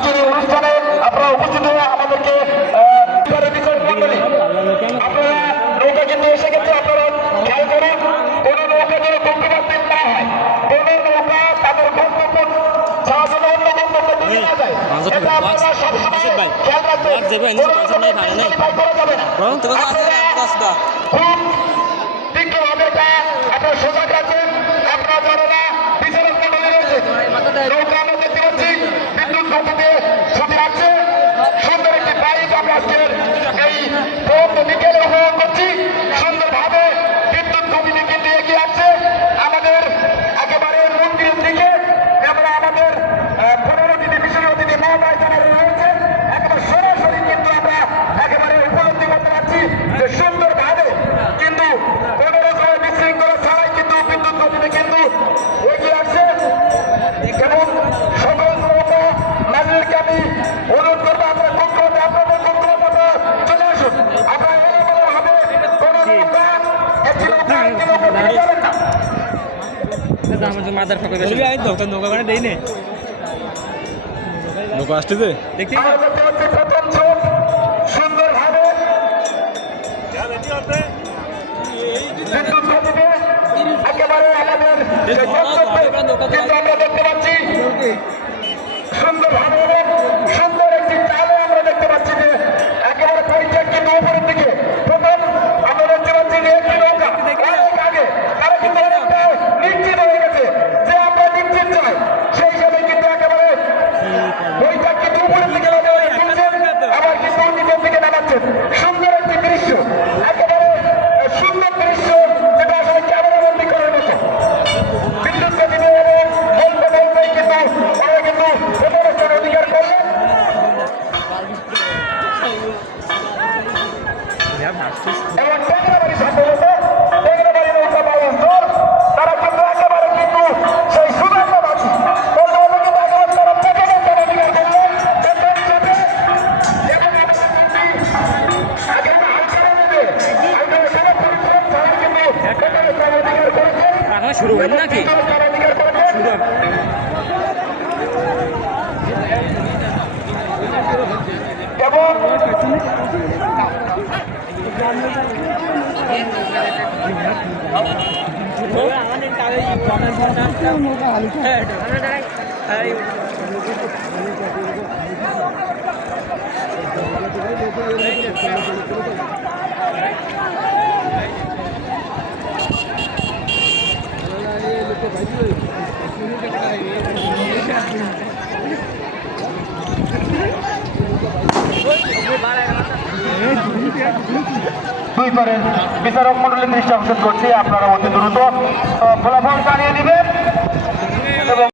আজকের এই অনুষ্ঠানে আপনারা উপস্থিত হয়ে আমাদেরকে আপনারা নৌকা কিন্তু এসে গেছে। আপনারা খেয়াল করুন, কোন নৌকা যেন গন্তব্যহীন না হয়, কোন নৌকা তাদের গন্তব্য ছাড়া যেন অন্য গন্তব্যে নিয়ে না যায়, এটা আপনারা সবসময় খেয়াল রাখবেন। করা যাবে না, খুব তীব্রভাবে এটা আপনারা সজাগ রাখবেন। আপনারা জানো না বিচারক মন্ডলী রয়েছে, নৌকা আমরা দেখতে পাচ্ছি বিদ্যুৎ গতিতে ছুটে আসছে। সুন্দর একটি বাইক আমরা আজকের এই বিকেলে উপভোগ করছি। সুন্দরভাবে বিদ্যুৎ গতিতে কিন্তু এগিয়ে আসছে আমাদের একেবারে মন্দিরের দিকে। আমরা আমাদের 15 অতিথি বিশেষ অতিথি মহোদয় যারা রয়েছে একেবারে সরাসরি কিন্তু আমরা একেবারে উপলব্ধি করতে পারছি যে সুন্দরভাবে কিন্তু কোনো রকমের বিশৃঙ্খলা ছাড়াই কিন্তু বিদ্যুৎ গতিতে কিন্তু এগিয়ে আসছে। এবং সকল নৌকা মাঝিদেরকে আমি অনুরোধ করবো, আপনারা কক্ষপথে আপনাদের কক্ষপথে চলে আসুন। আপনারা এরকমভাবে কোনো নৌকা একটি নৌকা ফিরে যাবেন না। নৌকা আসতেছে প্রথম ঝোঁক সুন্দরভাবে বিদ্যুৎ গতিতে একেবারে আমাদের কিন্তু আমরা দেখতে পাচ্ছি সুন্দরভাবে এবং সুন্দর একটি চালে আমরা দেখতে পাচ্ছি যে একেবারে পরিচয় কিন্তু উপরের দিকে প্রথম আমরা দেখতে পাচ্ছি যে একটি নৌকা অনেক আগে তারা কিন্তু অনেকটা নিশ্চিত হয়ে গেছে যে আমরা নিশ্চিত চাই, সেই হিসাবে কিন্তু একেবারে পরিচয় কিন্তু উপরের দিকে আবার কিন্তু নিচের দিকে নামাচ্ছেন। সুন্দর একটি দৃশ্য, একেবারে সুন্দর দৃশ্য, যেটা আসলে ক্যামেরা বন্দী করার মতো। বিদ্যুৎ গতিতে এবং বলতে বলতেই কিন্তু ওরা কিন্তু প্রথম অধিকার করলেন। এবং টেকরাবাড়ি সম্ভবত টেকরাবাড়ি নৌকা বাউল দল তারা কিন্তু একেবারে কিন্তু সেই সুগন্ধবাসী শুরু হয় নাকি দুই করেন বিচারক মন্ডলীর দৃষ্টি আকর্ষণ করছি, আপনারা অতি দ্রুত